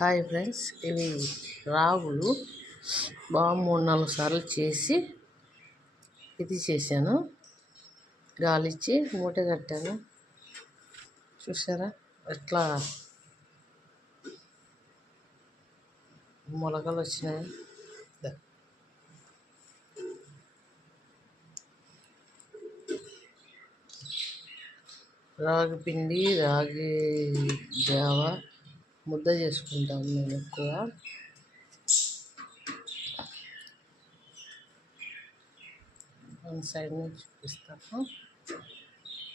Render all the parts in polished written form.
Hi friends, ఇవి రాగులు బాగా 3-4 సార్లు చేసి ఇది చేశాను. గాలిచ్చి మూట కట్టాను. చూసారా ఎట్లా మొలకలు వచ్చినాయి. రాగి పిండి, రాగి జావ ముద్ద చేసుకుంటాము మేము ఎక్కువ. వన్ సైడ్ నుంచి చూపిస్తాను.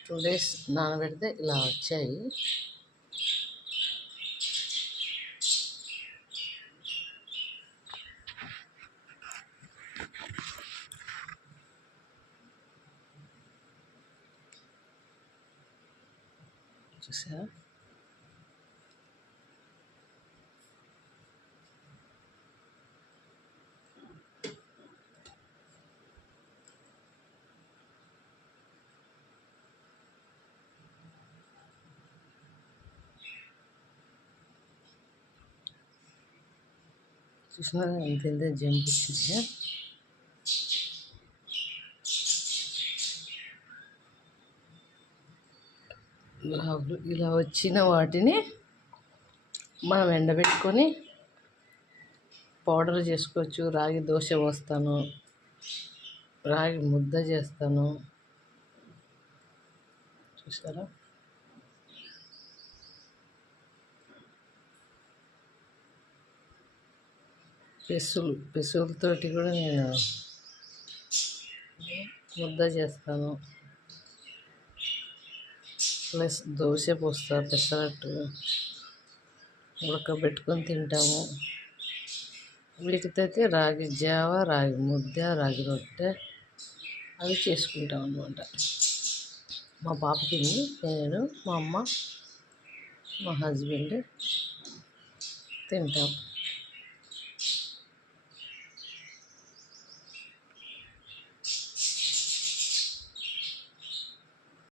2 days నానబెడితే ఇలా వచ్చాయి. చూసారా చూసినారా ఎంత జంప్ వచ్చింది. ఇలా వచ్చిన వాటిని మనం ఎండబెట్టుకొని పౌడర్ చేసుకోవచ్చు. రాగి దోశ పోస్తాను, రాగి ముద్ద చేస్తాను. చూసారా పెసులతోటి కూడా నేను ముద్ద చేస్తాను. ప్లస్ దోశ పోస్తా, పెసరట్టు ఉడకబెట్టుకొని తింటాము. వీటికైతే రాగి జావ, రాగి ముద్ద, రాగి రొట్టె అవి చేసుకుంటాం అన్నమాట. మా పాపకి, నేను, మా అమ్మ, మా హస్బెండ్ తింటాం.